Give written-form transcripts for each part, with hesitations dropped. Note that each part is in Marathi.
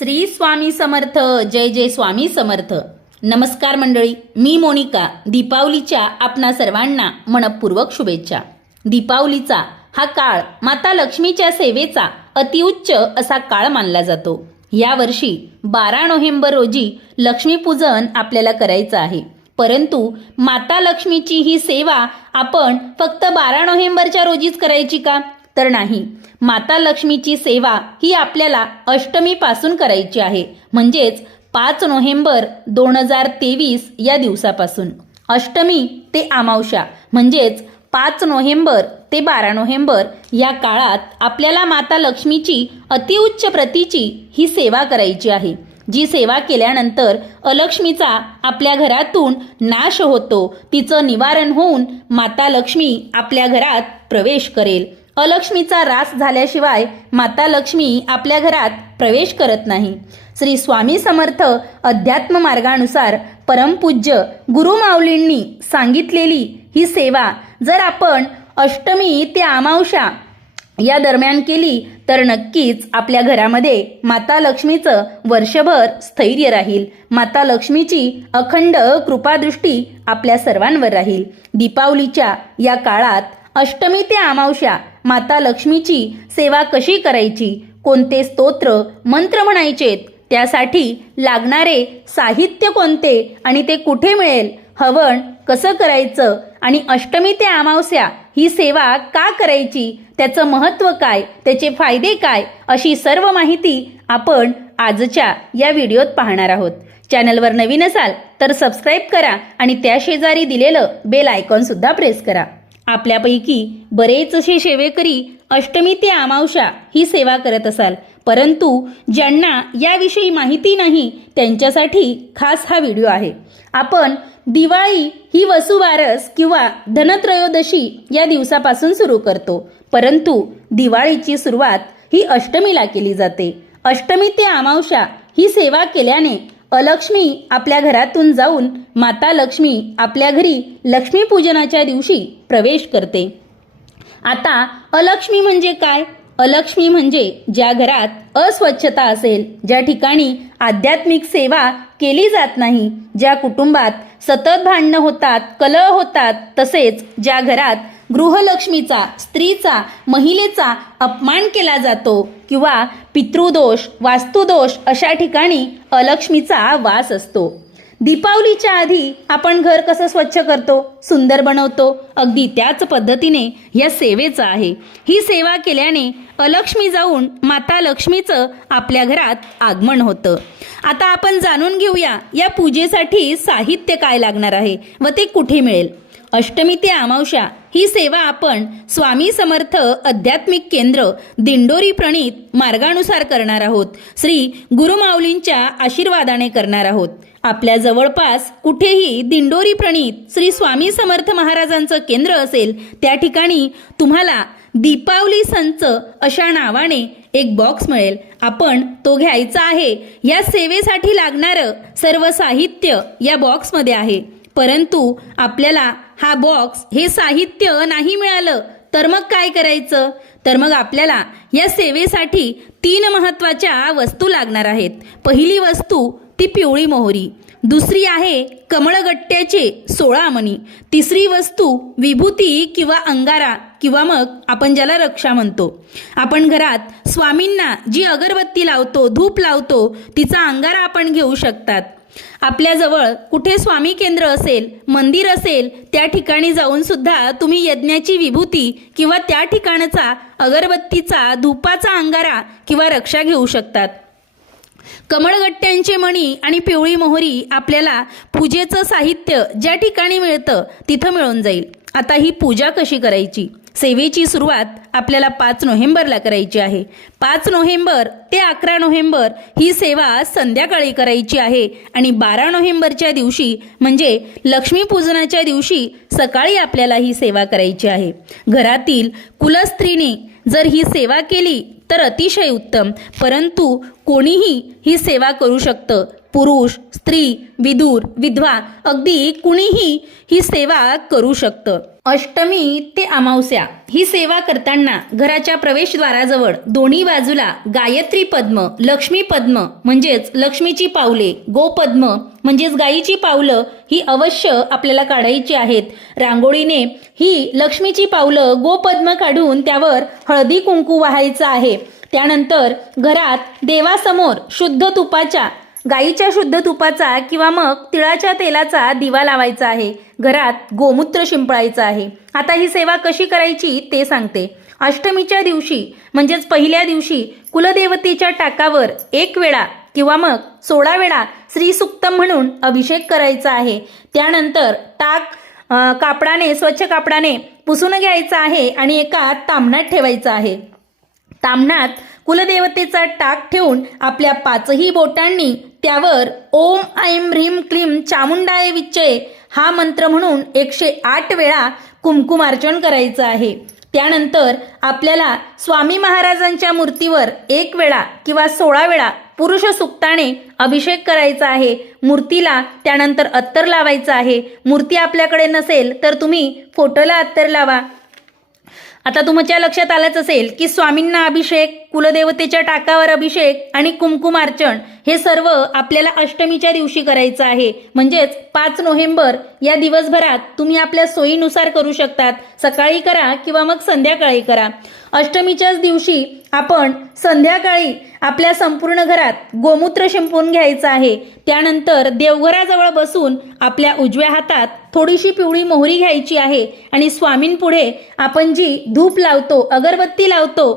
श्री स्वामी समर्थ. जय जय स्वामी समर्थ. नमस्कार मंडळी, मी मोनिका. दीपावलीच्या आपणा सर्वांना मनपूर्वक शुभेच्छा. दीपावलीचा हा काळ माता लक्ष्मीच्या सेवेचा अतिउच्च असा काळ मानला जातो. यावर्षी 12 नोव्हेंबर रोजी लक्ष्मीपूजन आपल्याला करायचं आहे. परंतु माता लक्ष्मीची ही सेवा आपण फक्त 12 नोव्हेंबरच्या रोजीच करायची का? तर नाही. माता लक्ष्मीची सेवा ही आपल्याला अष्टमीपासून करायची आहे, म्हणजेच 5 नोव्हेंबर 2023 या दिवसापासून. अष्टमी ते अमावस्या म्हणजेच 5 नोव्हेंबर ते 12 नोव्हेंबर या काळात आपल्याला माता लक्ष्मीची अतिउच्च प्रतीची ही सेवा करायची आहे. जी सेवा केल्यानंतर अलक्ष्मीचा आपल्या घरातून नाश होतो. तिचं निवारण होऊन माता लक्ष्मी आपल्या घरात प्रवेश करेल. अलक्ष्मीचा ऱ्हास झाल्याशिवाय माता लक्ष्मी आपल्या घरात प्रवेश करत नाही. श्री स्वामी समर्थ अध्यात्म मार्गानुसार परमपूज्य गुरुमाऊलींनी सांगितलेली ही सेवा जर आपण अष्टमी ते अमावस्या या दरम्यान केली तर नक्कीच आपल्या घरामध्ये माता लक्ष्मीचं वर्षभर स्थैर्य राहील. माता लक्ष्मीची अखंड कृपादृष्टी आपल्या सर्वांवर राहील. दीपावलीच्या या काळात अष्टमी ते अमावस्या माता लक्ष्मीची सेवा कशी करायची, कोणते स्तोत्र मंत्र म्हणायचेत, त्यासाठी लागणारे साहित्य कोणते आणि ते कुठे मिळेल, हवन कसं करायचं आणि अष्टमी ते अमावस्या ही सेवा का करायची, त्याचं महत्त्व काय, त्याचे फायदे काय, अशी सर्व माहिती आपण आजच्या या व्हिडिओत पाहणार आहोत. चॅनलवर नवीन असाल तर सबस्क्राईब करा आणि त्या शेजारी दिलेलं बेल आयकॉन सुद्धा प्रेस करा. आपल्यापैकी बरेच असे सेवेकरी अष्टमी ते अमावस्या ही सेवा करत असाल, परंतु ज्यांना याविषयी माहिती नाही त्यांच्यासाठी खास हा व्हिडिओ आहे. आपण दिवाळी ही वसुबारस किंवा धनत्रयोदशी या दिवसापासून सुरू करतो, परंतु दिवाळीची सुरुवात ही अष्टमीला केली जाते. अष्टमी ते अमावस्या ही सेवा केल्याने अलक्ष्मी आपल्या घरातून जाऊन माता लक्ष्मी आपल्या घरी लक्ष्मीपूजनाच्या दिवशी प्रवेश करते. आता अलक्ष्मी म्हणजे काय? अलक्ष्मी म्हणजे ज्या घरात अस्वच्छता असेल, ज्या ठिकाणी आध्यात्मिक सेवा केली जात नाही, ज्या कुटुंबात सतत भांडणं होतात, कलह होतात, तसेच ज्या घरात गृहलक्ष्मीचा, स्त्रीचा, महिलेचा अपमान केला जातो किंवा पितृदोष, वास्तुदोष अशा ठिकाणी अलक्ष्मीचा वास असतो. दीपावलीच्या आधी आपण घर कसं स्वच्छ करतो, सुंदर बनवतो, अगदी त्याच पद्धतीने या सेवेचं आहे. ही सेवा केल्याने अलक्ष्मी जाऊन माता लक्ष्मीचं आपल्या घरात आगमन होतं. आता आपण जाणून घेऊया या पूजेसाठी साहित्य काय लागणार आहे व ते कुठे मिळेल. अष्टमी ते अमावस्या ही सेवा आपण स्वामी समर्थ आध्यात्मिक केंद्र दिंडोरी प्रणीत मार्गानुसार करणार आहोत. श्री गुरुमाऊलींच्या आशीर्वादाने करणार आहोत. आपल्या जवळपास कुठेही दिंडोरी प्रणीत श्री स्वामी समर्थ महाराजांचं केंद्र असेल त्या ठिकाणी तुम्हाला दीपावली संच अशा नावाने एक बॉक्स मिळेल. आपण तो घ्यायचा आहे. या सेवेसाठी लागणारं सर्व साहित्य या बॉक्समध्ये आहे. परंतु आपल्याला हा बॉक्स हे साहित्य नाही मिळालं तर मग काय करायचं? तर मग आपल्याला या सेवेसाठी 3 महत्त्वाच्या वस्तू लागणार आहेत. पहिली वस्तू ती पिवळी मोहरी, दुसरी आहे कमळगट्ट्याचे 16 मणी, तिसरी वस्तू विभूती किंवा अंगारा किंवा मग आपण ज्याला रक्षा म्हणतो. आपण घरात स्वामींना जी अगरबत्ती लावतो, धूप लावतो, तिचा अंगारा आपण घेऊ शकतात. आपल्याजवळ कुठे स्वामी केंद्र असेल, मंदिर असेल, त्या ठिकाणी जाऊन सुद्धा तुम्ही यज्ञाची विभूती किंवा त्या ठिकाणचा अगरबत्तीचा, धूपाचा अंगारा किंवा रक्षा घेऊ शकतात. कमळगट्ट्यांचे मणी आणि पिवळी मोहरी आपल्याला पूजेचं साहित्य ज्या ठिकाणी मिळतं तिथं मिळून जाईल. आता ही पूजा कशी करायची? सेवेची सुरुवात आपल्याला 5 नोव्हेंबरला करायची आहे. 5 नोव्हेंबर ते 11 नोव्हेंबर ही सेवा संध्याकाळी करायची आहे आणि 12 नोव्हेंबरच्या दिवशी म्हणजे लक्ष्मीपूजनाच्या दिवशी सकाळी आपल्याला ही सेवा करायची आहे. घरातील कुलस्त्रीने जर ही सेवा केली तर अतिशय उत्तम, परंतु कोणीही ही सेवा करू शकतं. पुरुष, स्त्री, विधूर, विधवा अगदी कुणीही ही सेवा करू शकतं. अष्टमी ते अमावस्या ही सेवा करताना घराच्या प्रवेशद्वाराजवळ दोन्ही बाजूला गायत्री पद्म, लक्ष्मी पद्म म्हणजेच लक्ष्मीची पावले, गोपद्म म्हणजेच गायीची पावलं ही अवश्य आपल्याला काढायची आहेत. रांगोळीने ही लक्ष्मीची पावलं, गोपद्म काढून त्यावर हळदी कुंकू वाहायचं आहे. त्यानंतर घरात देवासमोर शुद्ध तुपाच्या, गाईच्या शुद्ध तुपाचा किंवा मग तिळाच्या तेलाचा दिवा लावायचा आहे. घरात गोमूत्र शिंपडायचं आहे. आता ही सेवा कशी करायची ते सांगते. अष्टमीच्या दिवशी म्हणजेच पहिल्या दिवशी कुलदेवतेच्या टाकावर 1 वेळा किंवा मग 16 वेळा श्री सुक्तम म्हणून अभिषेक करायचा आहे. त्यानंतर टाक कापडाने, स्वच्छ कापडाने पुसून घ्यायचा आहे आणि एका ताम्हणात ठेवायचा आहे. ताम्हणात कुलदेवतेचा टाक ठेवून आपल्या 5ही बोटांनी त्यावर ओम ऐं ह्रीं क्लीं चामुंडाय विच्चे हा मंत्र म्हणून 108 वेळा कुंकुमार्चन करायचं आहे. त्यानंतर आपल्याला स्वामी महाराजांच्या मूर्तीवर 1 वेळा किंवा 16 वेळा पुरुष सुक्ताने अभिषेक करायचा आहे. मूर्तीला त्यानंतर अत्तर लावायचं आहे. मूर्ती आपल्याकडे नसेल तर तुम्ही फोटोला अत्तर लावा. आता तुमच्या लक्षात आलंच असेल की स्वामींना अभिषेक, कुलदेवतेच्या टाकावर अभिषेक आणि कुंकुमार्चन हे सर्व आपल्याला अष्टमीच्या दिवशी करायचं आहे. म्हणजेच 5 नोव्हेंबर या दिवसभरात तुम्ही आपल्या सोयीनुसार करू शकतात. सकाळी करा किंवा मग संध्याकाळी करा. अष्टमीच्याच दिवशी आपण संध्याकाळी आपल्या संपूर्ण घरात गोमूत्र शिंपवून घ्यायचं आहे. त्यानंतर देवघराजवळ बसून आपल्या उजव्या हातात थोडीशी पिवळी मोहरी घ्यायची आहे आणि स्वामींपुढे आपण जी धूप लावतो, अगरबत्ती लावतो,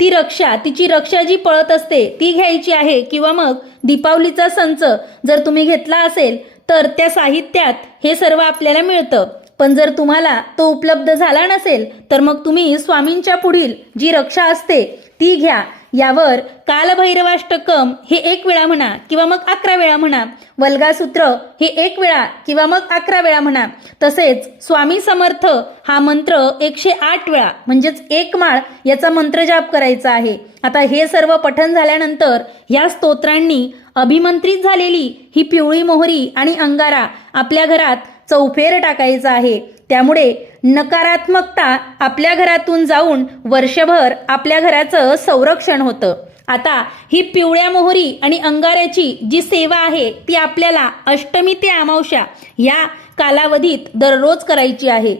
ती रक्षा, तिची रक्षा जी पळत असते ती घ्यायची आहे. किंवा मग दीपावलीचा संच जर तुम्ही घेतला असेल तर त्या साहित्यात हे सर्व आपल्याला मिळतं. पण जर तुम्हाला तो उपलब्ध झाला नसेल तर मग तुम्ही स्वामींच्या पुढील जी रक्षा असते ती घ्या. यावर कालभैरवाष्टकम हे 1 वेळा म्हणा किंवा मग 11 वेळा म्हणा. वल्गासूत्र हे 1 वेळा किंवा मग 11 वेळा म्हणा. तसेच स्वामी समर्थ हा मंत्र 108 वेळा म्हणजेच 1 माळ याचा मंत्र जाप करायचा आहे. आता हे सर्व पठण झाल्यानंतर या स्तोत्रांनी अभिमंत्रित झालेली ही पिवळी मोहरी आणि अंगारा आपल्या घरात चौफेर टाकायचा आहे. त्यामुळे नकारात्मकता आपल्या घरातून जाऊन वर्षभर आपल्या घराचं संरक्षण होतं. आता ही पिवळ्या मोहरी आणि अंगाऱ्याची जी सेवा आहे ती आपल्याला अष्टमी ते अमावस्या या कालावधीत दररोज करायची आहे.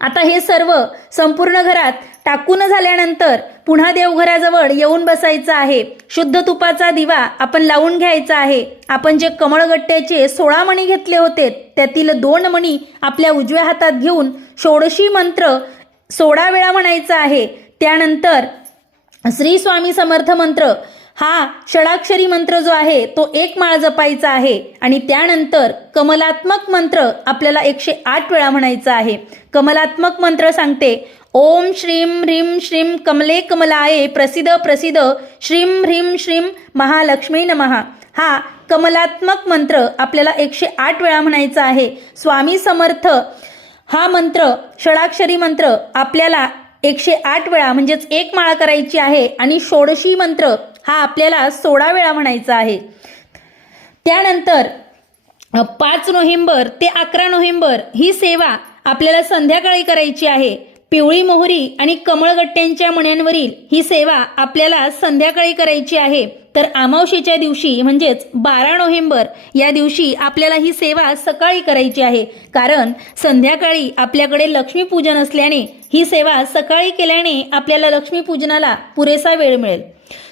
आता हे सर्व संपूर्ण घरात टाकून झाल्यानंतर पुन्हा देवघराजवळ येऊन बसायचं आहे. शुद्ध तुपाचा दिवा आपण लावून घ्यायचा आहे. आपण जे कमळगट्ट्याचे 16 मणी घेतले होते त्यातील 2 मणी आपल्या उजव्या हातात घेऊन षोडशी मंत्र 16 वेळा म्हणायचा आहे. त्यानंतर श्री स्वामी समर्थ मंत्र हा षडाक्षरी मंत्र जो आहे तो 1 माळ जपायचा आहे. आणि त्यानंतर कमलात्मक मंत्र आपल्याला 108 वेळा म्हणायचा आहे. कमलात्मक मंत्र सांगते, ओम श्रीं ह्रीं श्रीं कमले कमलाये प्रसिद्ध प्रसिद्ध श्रीं ह्रीं श्रीं महालक्ष्मी नमः. हा कमलात्मक मंत्र आपल्याला 108 वेळा म्हणायचा आहे. स्वामी समर्थ हा मंत्र, षडाक्षरी मंत्र आपल्याला 108 वेळा म्हणजेच 1 माळ करायची आहे. आणि षोडशी मंत्र हा आपल्याला 16 वेळा म्हणायचा आहे. त्यानंतर 5 नोव्हेंबर ते 11 नोव्हेंबर ही सेवा आपल्याला संध्याकाळी करायची आहे. पिवळी मोहरी आणि कमळगट्ट्यांच्या मण्यांवरील ही सेवा आपल्याला संध्याकाळी करायची आहे. तर अमावस्येच्या दिवशी म्हणजेच 12 नोव्हेंबर या दिवशी आपल्याला ही सेवा सकाळी करायची आहे. कारण संध्याकाळी आपल्याकडे लक्ष्मीपूजन असल्याने ही सेवा सकाळी केल्याने आपल्याला लक्ष्मीपूजनाला पुरेसा वेळ मिळेल.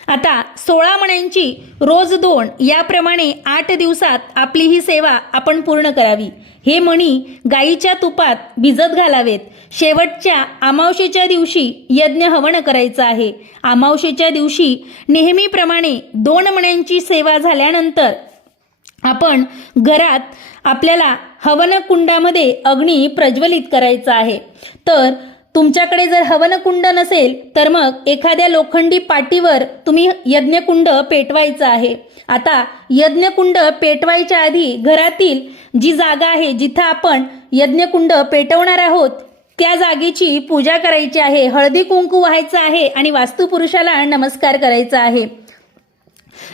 आता 16 मण्यांची रोज 2 याप्रमाणे 8 दिवसात आपली ही सेवा आपण पूर्ण करावी. हे मणी गाईच्या तुपात भिजत घालावेत. शेवटच्या अमावस्येच्या दिवशी यज्ञ हवन करायचं आहे. अमावस्येच्या दिवशी नेहमीप्रमाणे 2 मण्यांची सेवा झाल्यानंतर आपण घरात आपल्याला हवन कुंडामध्ये अग्नी प्रज्वलित करायचा आहे. तर तुमच्याकडे जर हवनकुंड नसेल तर मग एखाद्या लोखंडी पाटीवर तुम्ही यज्ञकुंड पेटवायचं आहे. आता यज्ञकुंड पेटवायच्या आधी घरातील जी जागा आहे जिथं आपण यज्ञकुंड पेटवणार आहोत त्या जागेची पूजा करायची आहे. हळदी कुंकू व्हायचं आहे आणि वास्तुपुरुषाला नमस्कार करायचा आहे.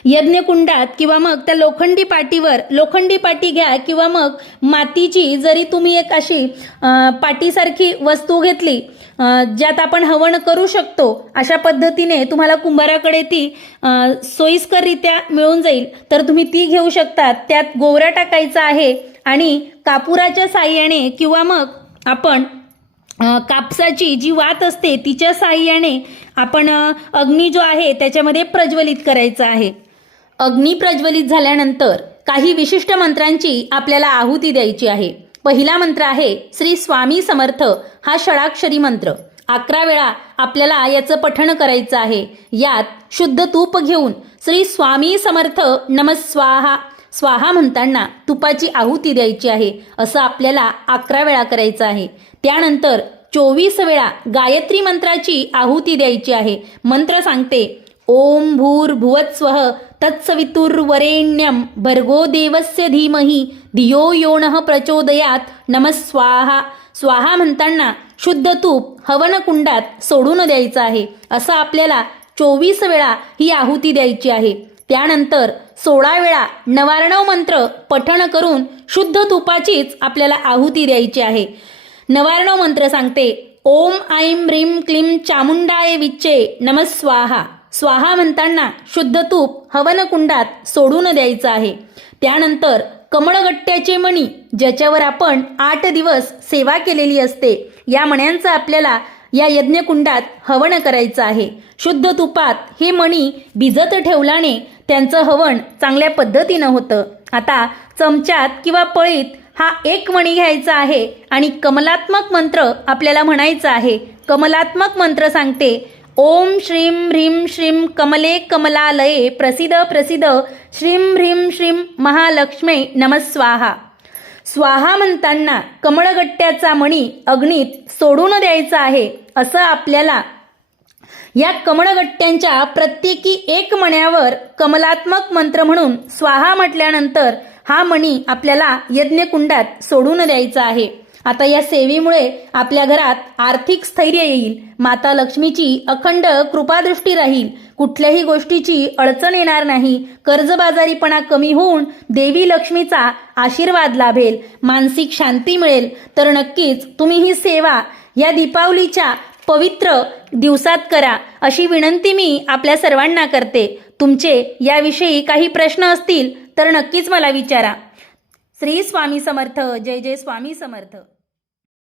यज्ञकुंडात किंवा मग त्या लोखंडी पाटीवर, लोखंडी पाटी घ्या किंवा मग मातीची जरी तुम्ही एक अशी पाटीसारखी वस्तू घेतली ज्यात आपण हवन करू शकतो, अशा पद्धतीने तुम्हाला कुंभाराकडे ती सोयीस्कररित्या मिळून जाईल तर तुम्ही ती घेऊ शकतात. त्यात गोवरा टाकायचा आहे आणि कापुराच्या साहाय्याने किंवा मग आपण कापसाची जी वात असते तिच्या साहाय्याने आपण अग्नी जो आहे त्याच्यामध्ये प्रज्वलित करायचा आहे. अग्नी प्रज्वलित झाल्यानंतर काही विशिष्ट मंत्रांची आपल्याला आहुती द्यायची आहे. पहिला मंत्र आहे श्री स्वामी समर्थ, हा षडाक्षरी मंत्र. 11 वेळा आपल्याला याचं पठण करायचं आहे. यात शुद्ध तूप घेऊन श्री स्वामी समर्थ नमः स्वाहा स्वाहा म्हणताना तुपाची आहुती द्यायची आहे. असं आपल्याला 11 वेळा करायचं आहे. त्यानंतर 24 वेळा गायत्री मंत्राची आहुती द्यायची आहे. मंत्र सांगते, ओम भूर्भुवत्स्वः तत्सवितुर्वरेण्यं भर्गो देवस्य धीमहि धियो यो नः प्रचोदयात नमः स्वाहा स्वाहा म्हणताना शुद्ध तूप हवनकुंडात सोडून द्यायचं आहे. असं आपल्याला 24 वेळा ही आहुती द्यायची आहे. त्यानंतर 16 वेळा नवार्णव मंत्र पठण करून शुद्ध तुपाचीच आपल्याला आहुती द्यायची आहे. नवार्णव मंत्र सांगते, ओम ऐं ह्रीं क्लीं चामुंडाय विच्चे नमः स्वाहा स्वाहा म्हणताना शुद्ध तूप हवनकुंडात सोडून द्यायचं आहे. त्यानंतर कमळगट्ट्याचे मणी, ज्याच्यावर आपण 8 दिवस सेवा केलेली असते, या मण्यांचं आपल्याला या यज्ञकुंडात हवन करायचं आहे. शुद्ध तुपात हे मणी भिजत ठेवल्याने त्यांचं हवन चांगल्या पद्धतीनं होतं. आता चमच्यात किंवा पळीत हा एक मणी घ्यायचा आहे आणि कमलात्मक मंत्र आपल्याला म्हणायचा आहे. कमलात्मक मंत्र सांगते, ओम श्रीं ह्रीं श्रीं कमले कमलालये प्रसिद्ध प्रसिद्ध श्रीं ह्रीं श्रीं महालक्ष्मी नमः स्वाहा स्वाहा म्हणताना कमळगट्ट्याचा मणी अग्नीत सोडून द्यायचा आहे. असं आपल्याला या कमळगट्ट्यांच्या प्रत्येकी एक मण्यावर कमलात्मक मंत्र म्हणून स्वाहा म्हटल्यानंतर हा मणी आपल्याला यज्ञकुंडात सोडून द्यायचा आहे. आता या सेवेमुळे आपल्या घरात आर्थिक स्थैर्य येईल, माता लक्ष्मीची अखंड कृपादृष्टी राहील, कुठल्याही गोष्टीची अडचण येणार नाही, कर्जबाजारीपणा कमी होऊन देवी लक्ष्मीचा आशीर्वाद लाभेल, मानसिक शांती मिळेल. तर नक्कीच तुम्ही ही सेवा या दीपावलीच्या पवित्र दिवसात करा, अशी विनंती मी आपल्या सर्वांना करते. तुमचे याविषयी काही प्रश्न असतील तर नक्कीच मला विचारा. श्री स्वामी समर्थ. जय जय स्वामी समर्थ.